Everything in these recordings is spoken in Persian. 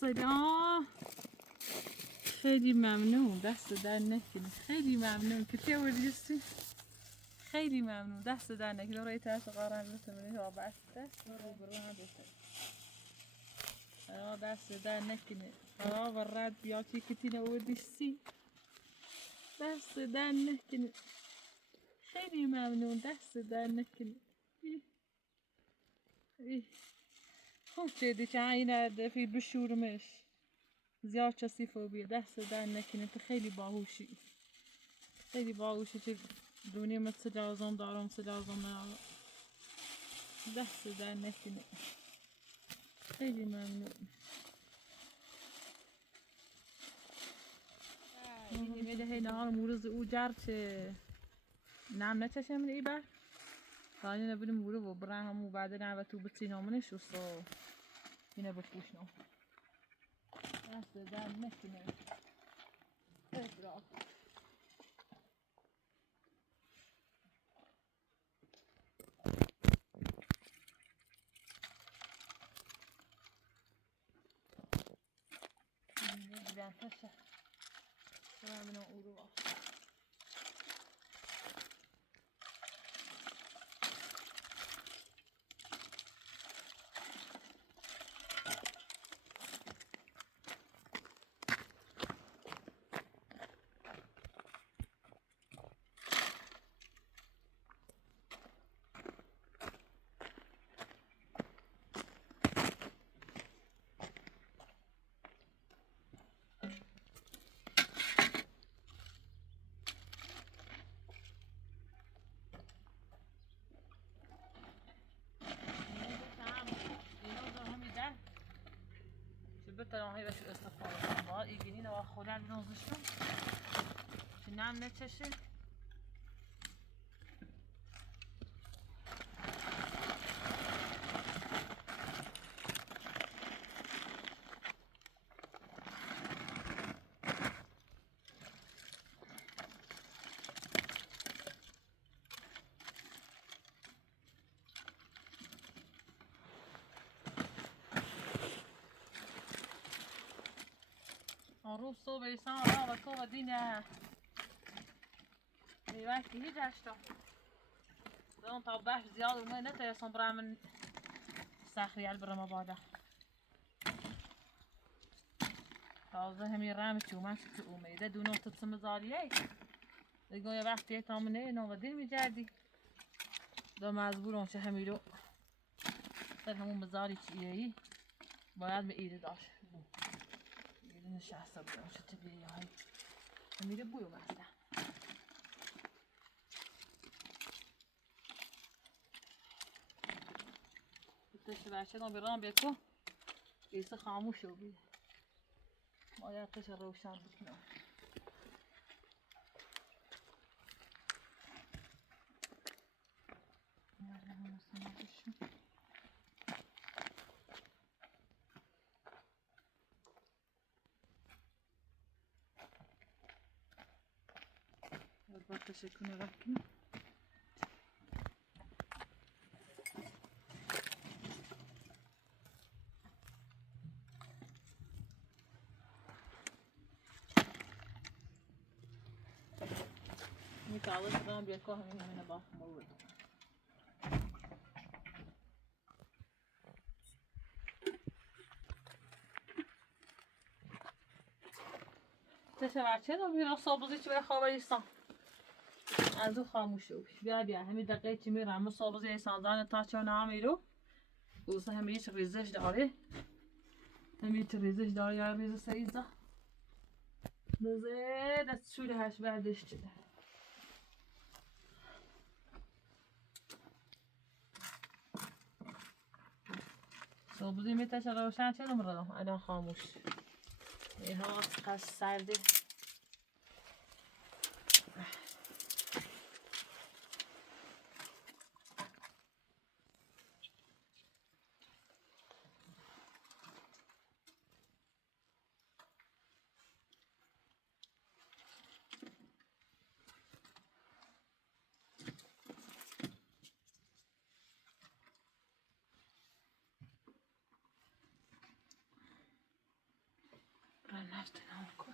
سلام. خیلی ممنون، دست در نکنی. خیلی ممنون که چه وردیستی. خیلی ممنون، دست در نکنی. دارای تاس قرار بتمنی ها بسته رو برون بسته. دست در نکنی. و رد بیا چی کتی نوردیستی. دست در نکنی. خیلی ممنون، دست در نکنی. خوب شدی که عینه دفی بشورمش. زیاد کسی فوبیه، دست در نکنی. تو خیلی باهوشی. خیلی باهوشی که دونی مثل لازم دارم مثل لازم ندارم. دست در نکنی. خیلی ممنون. اینی میده هی نهار موروز او جرچه نام نچشه من ایبر تانی نبودیم مورو و برای همو بعد نه و تو بطی نامنش و سا اینه بفوش نام دست در نکنه ابرا بیان تشه برای منو او رو بتران هی بهش استفاده کنم. باید ایگینی نوا خودم بنوزشم که نم نچشه. روز صبح ایسان را و تو و دینه وقتی هیچ هشتا دون تا بحث زیاد اومه نتایستم برای من سخریال برام باده تازه همی رام چومن که اومیده دونو تتصم زاریه دیگه یه وقتی یک تامنه نو و دین میجردی دو مزبورم چه همی رو در همون مزاری چیه ای باید به ایره داشت ایره نشسته بودم چه تبیه های همی رو بویو مسته تشت بچه دام برام بیتو ایسا خاموش رو بیه باید تشت روشن بکنم البته شکنه رکنم میتعالش برام بیاد که همین با مورد تشه بچه دو بیرون صابوزی چی به خواب ایستان از او خاموش شد بیا همین دقیقه چی میرم همون صابوزی ایستان دانه تا چه نمیرو اوسه همین هیچ ریزش داره همین هیچ ریزش داره یا ریزش سیزه نزه دست شوری هش بردش چیده صابوزی میتشه روشن چه نمردم الان خاموش این ها خش سرده پرت نکن.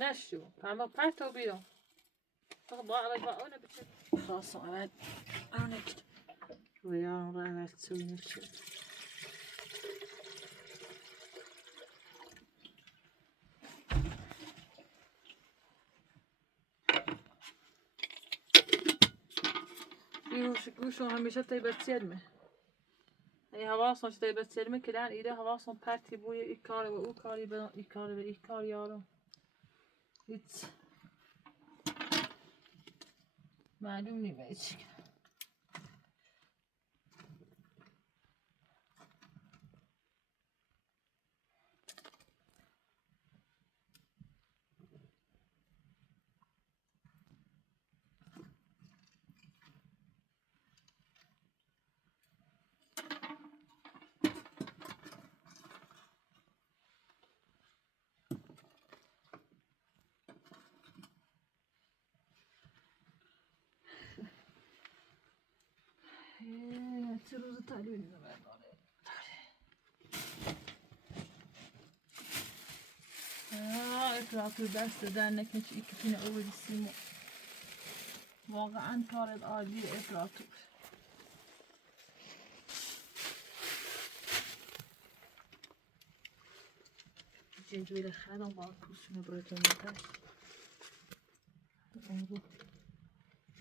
نشو اما پرتو بیرون با اون بچه خلاص اول نکت ویا رو اول سوی نشو گوشو همیشه تیبت سلمه ای حواسش تیبت سلمه که دن ایده حواسم پرتی بوی ای کار و او کاری بدن ای کار و ای کار یارو هیچ معلوم نیمه چی چه روز تعلیمی ببرداره افراطی دست در نکن چی که تینه اولی سیمو واقعا کارت عالی افراطی جنجویل خدم باید پوشونه براتون میتش اون رو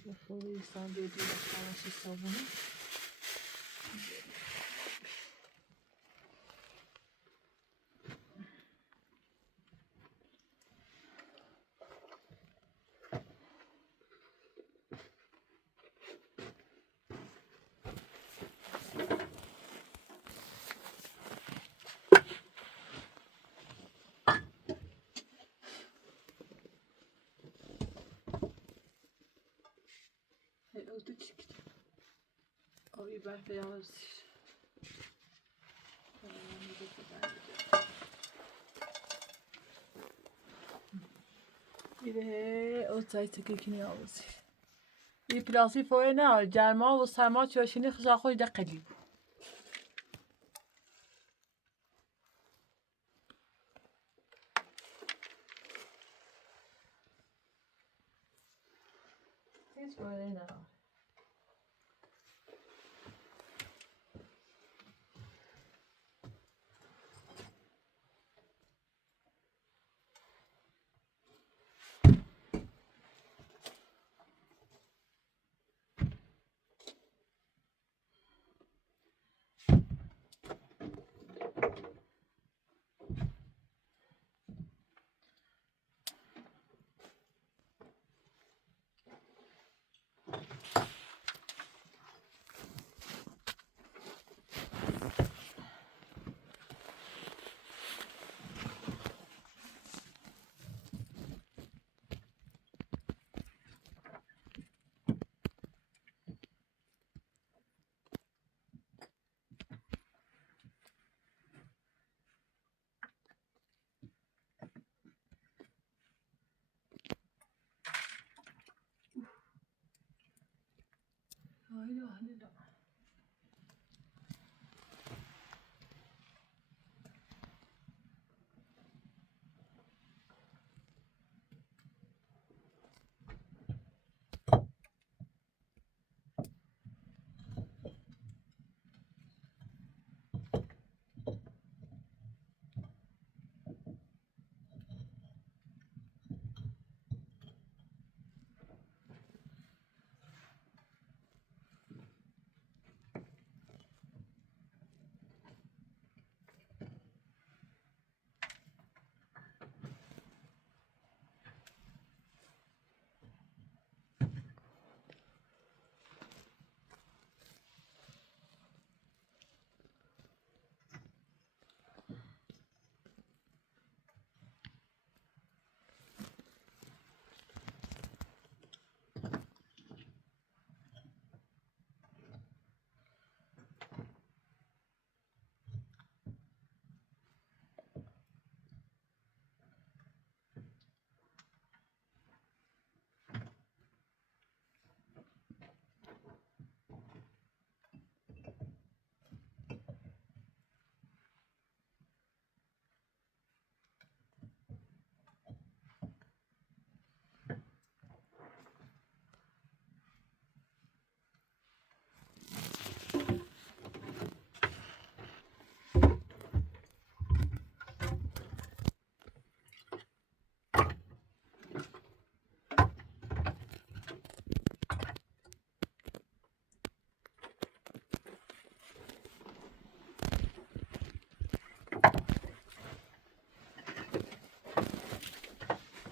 بخوری سانده دوی خلاشی صابونه او تو چی کن آبی برفه یازش میره او تایت که آوازی این پلاسی فوره نه جرما و سرما چوشینی خشا خوش دقیقی هیچ فوره نه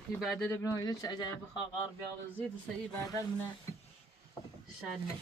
يبادل ابنه يلش أجايب خاقار بياض الزيت وسي بدل من شانك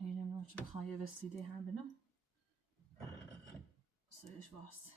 هنا نوش بخاية بس دي هم بنم واسش واسه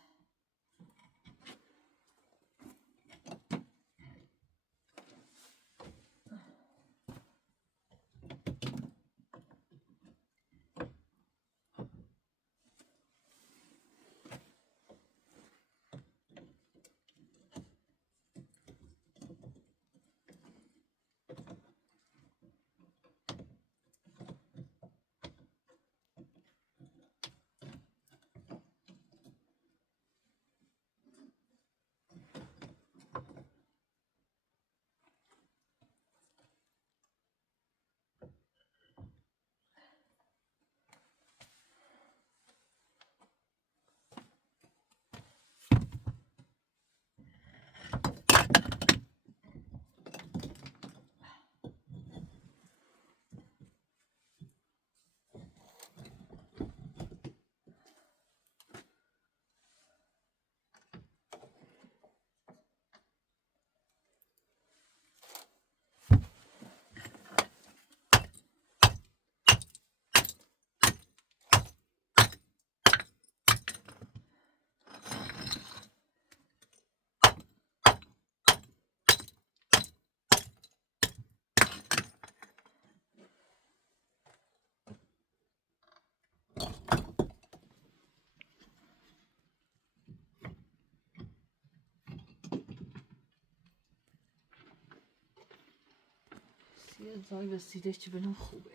یه زای رسیده چی بنام خوبه.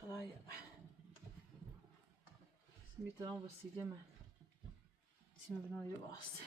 خلایا میتونم رسیده من تیم بنایی واسه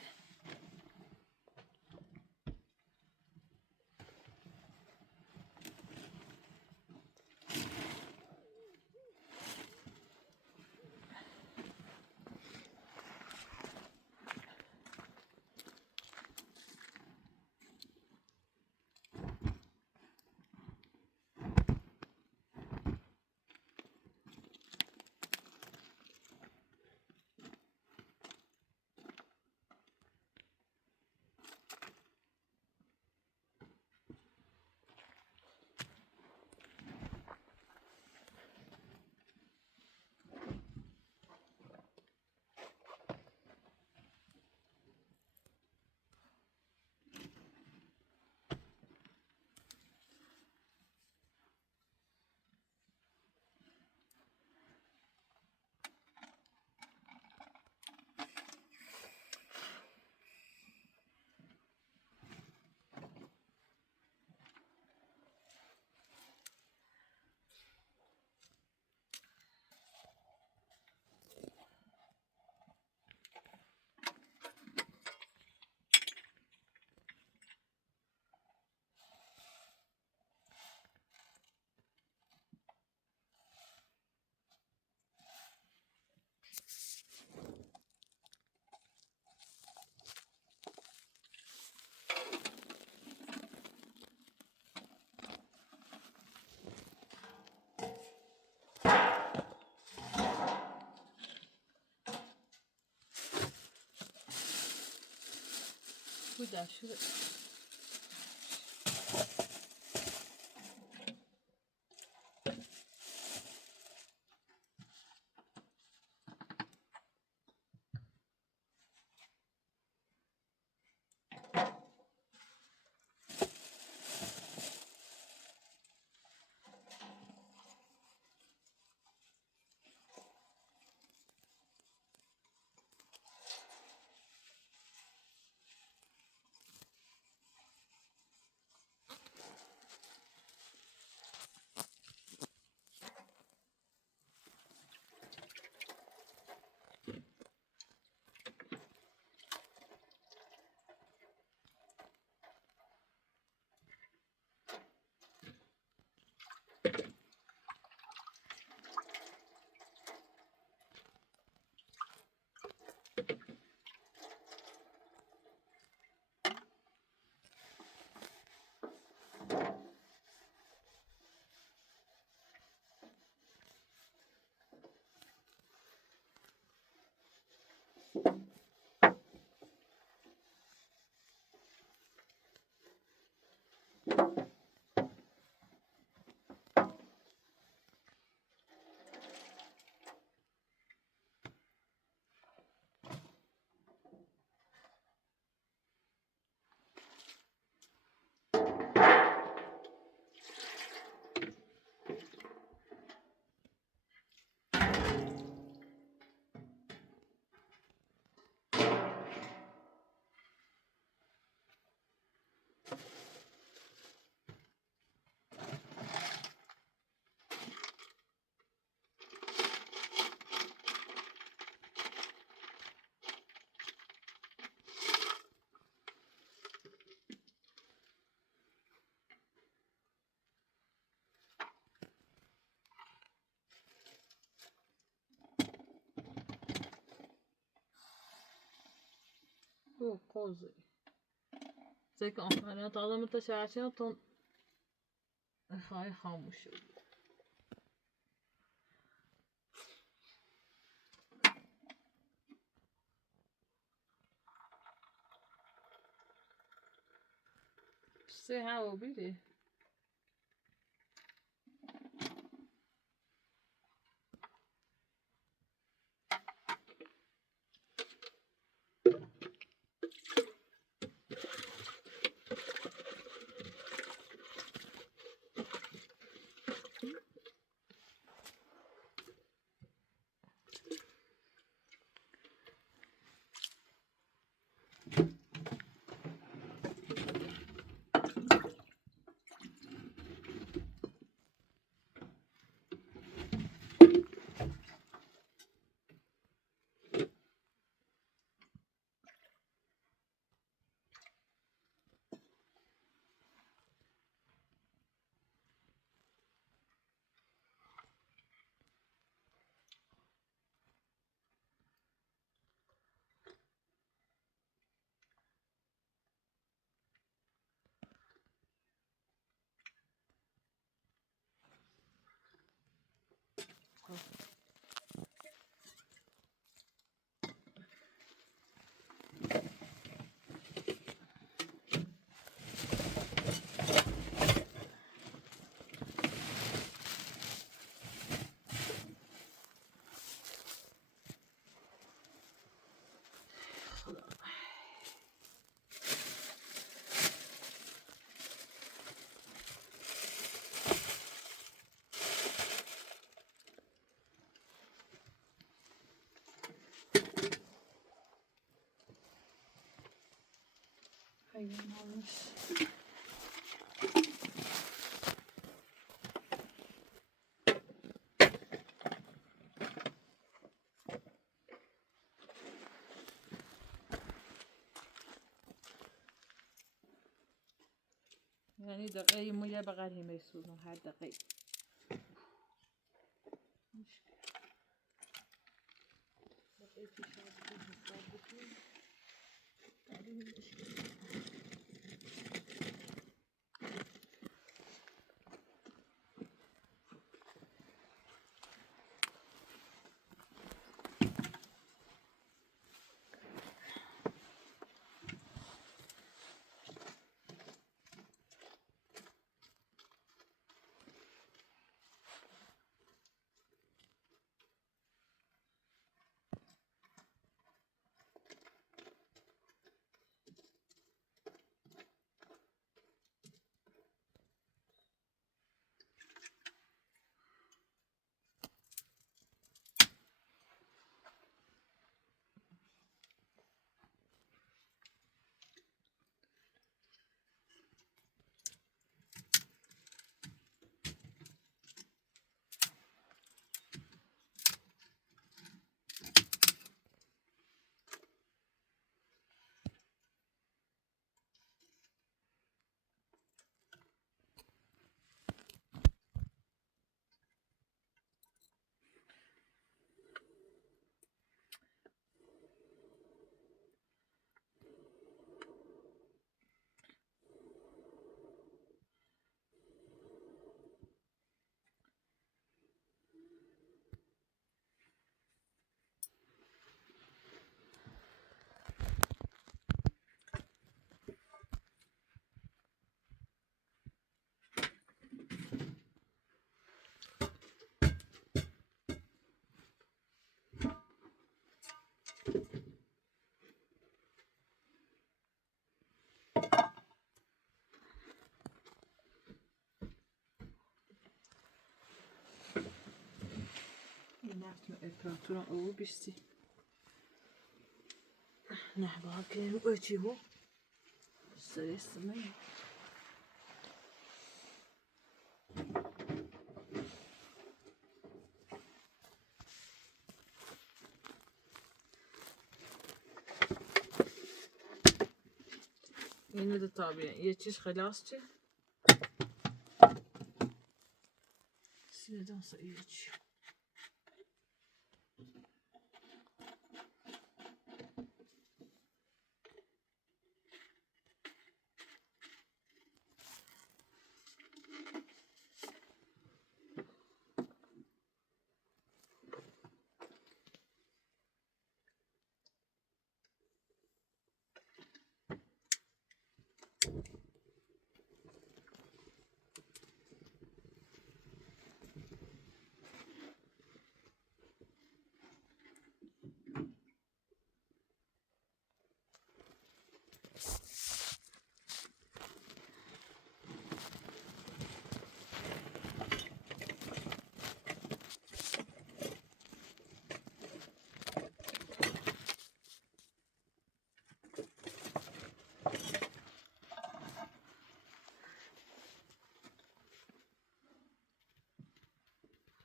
بوده شده così. Sai che أنا طالما تشعشنا تون خاي خاموش See how it'll be there. يعني دقيقة مويا بغالي ما يسولون هاد دقيقة نفتم امپراتورم او بیستی نه باقی اوچی هو سرست می اینو ده طبیعی یه چیز خلاص چه سیدان سایه چی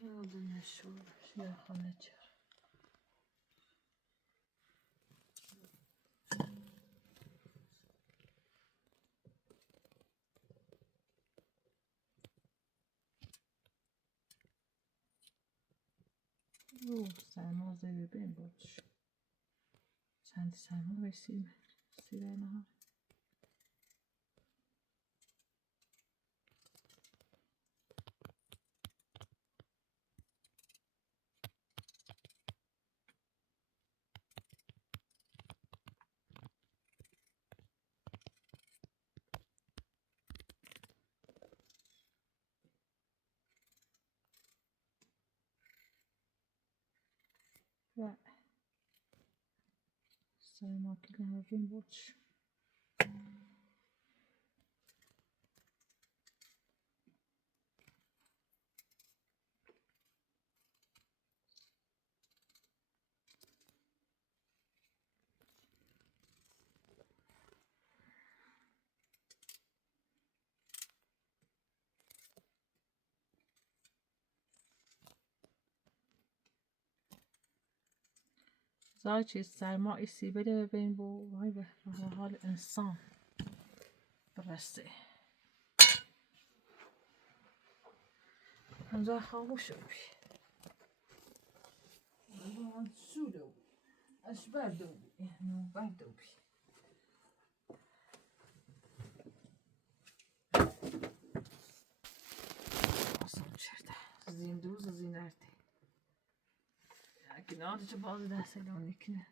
یادم نشود یا خانه چرا سرما زیر بین بودش چند سرما رسیم سیره نهار و سرما کلی بین بودش زای چیز سرما ایسی بده ببین بو وای به حال انسان برسه همزا خاموش بی من سودو اش بردو بی اینو بردو بی آسان چرده زین دوز و زین ارده اگه ناده چه بازی دسته لون نکنه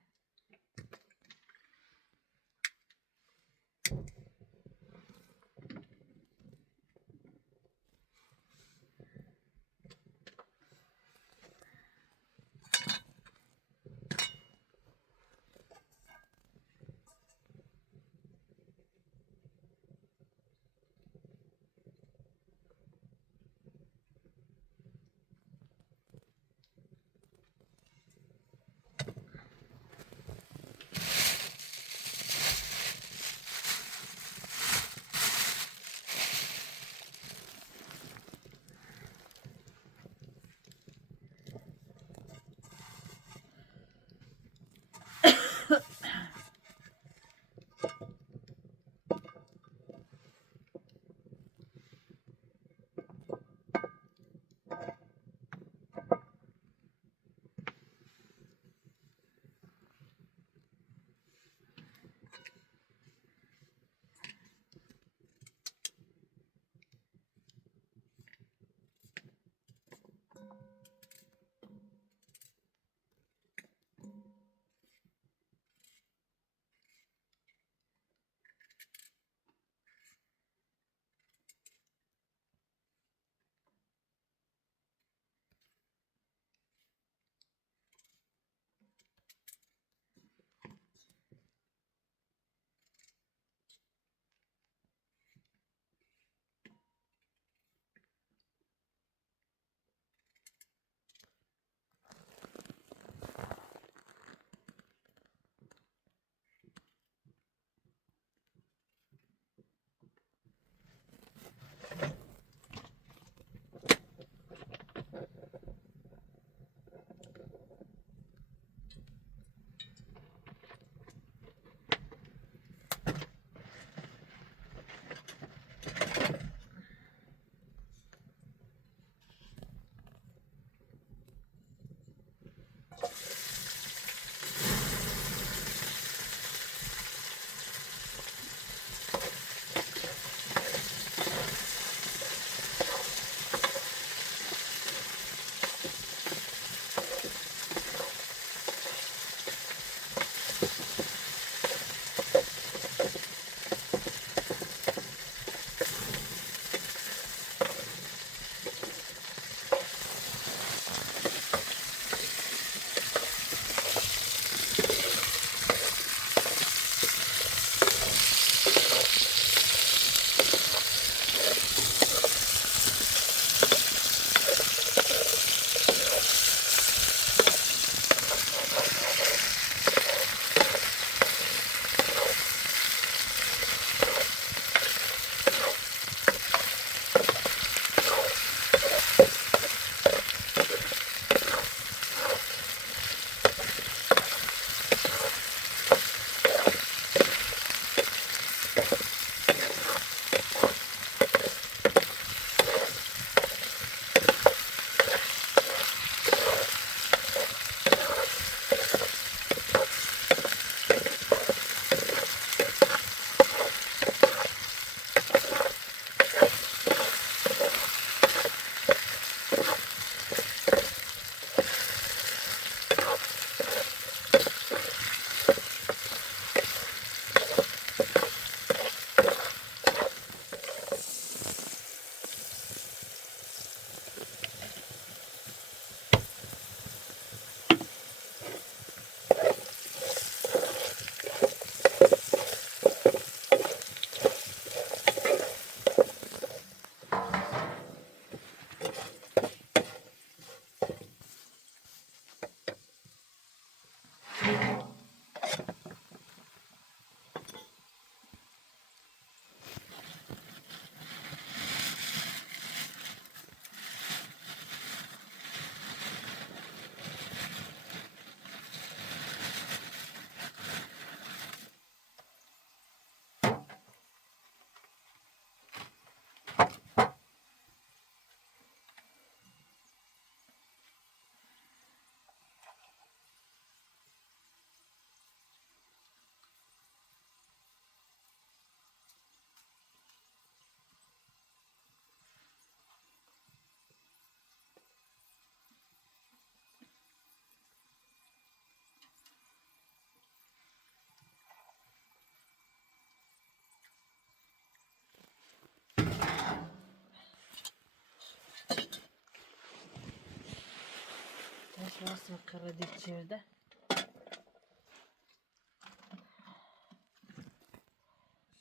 راسم قردی چرده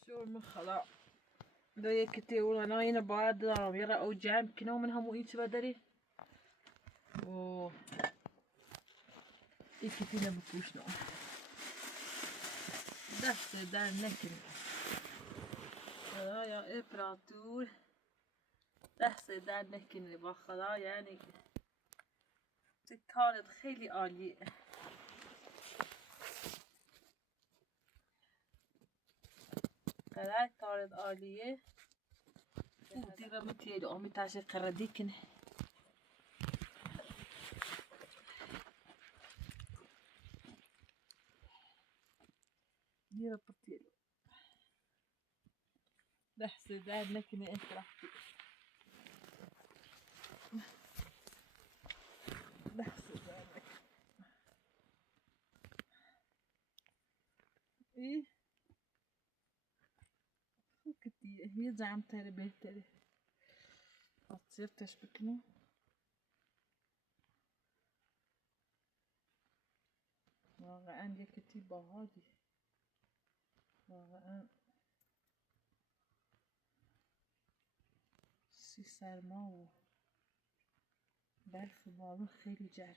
شو خلا ده یکی تیول انا اینه باید دارم یه او جمع کنم من همو این چه بداری و یکی تینه بپوشنم دست در نکنم خدا یا امپراتور دست در نکنه با خدا یعنی کارت خیلی عالیه قدر کارت عالیه او دیگه میتیه آمی تاشه قردی کنه دیگه پتیه دست در نکنه امپراتور دست در نکنه ای كتير هي زعمتها بهتري هتصير تشبكني واقعا یه کتی باحالی واقعا سی سرما و برف و بارون خیلی جرمه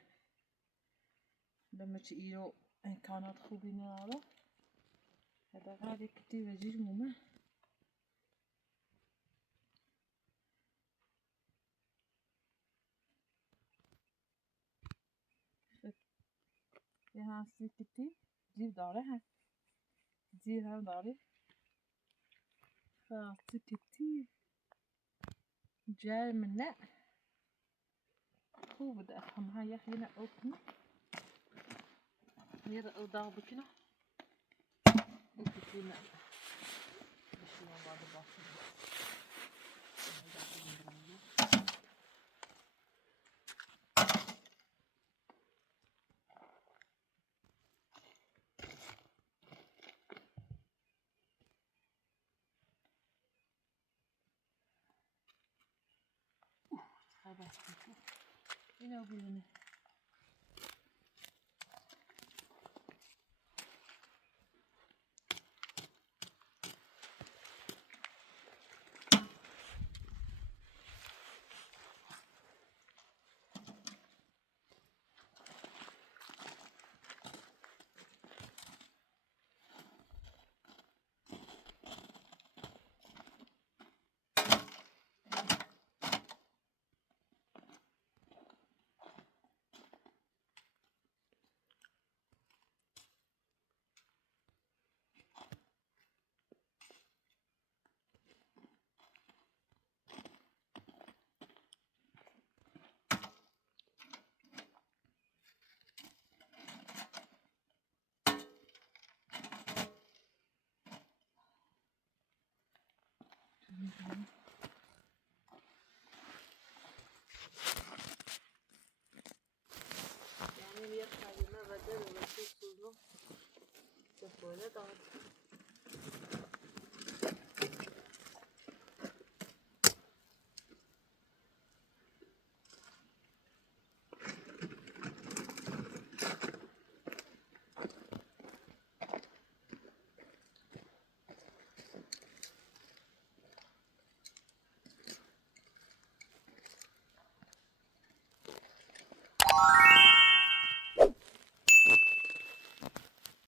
لما چه ایرو امکانات خوبی نداره حداقل یه کتی وجیر مومه یه هستی کتی جیب داره هم زیر هم داره هستی کتی جرم نه خوب ده افهمها يا اخي هنا اوكنا هنا او داغ بكنا اوكنا مش ما بعد باص خلاص هنا وهنا يعني يرفع دماغه ده لما تشوف له تفولة ضغط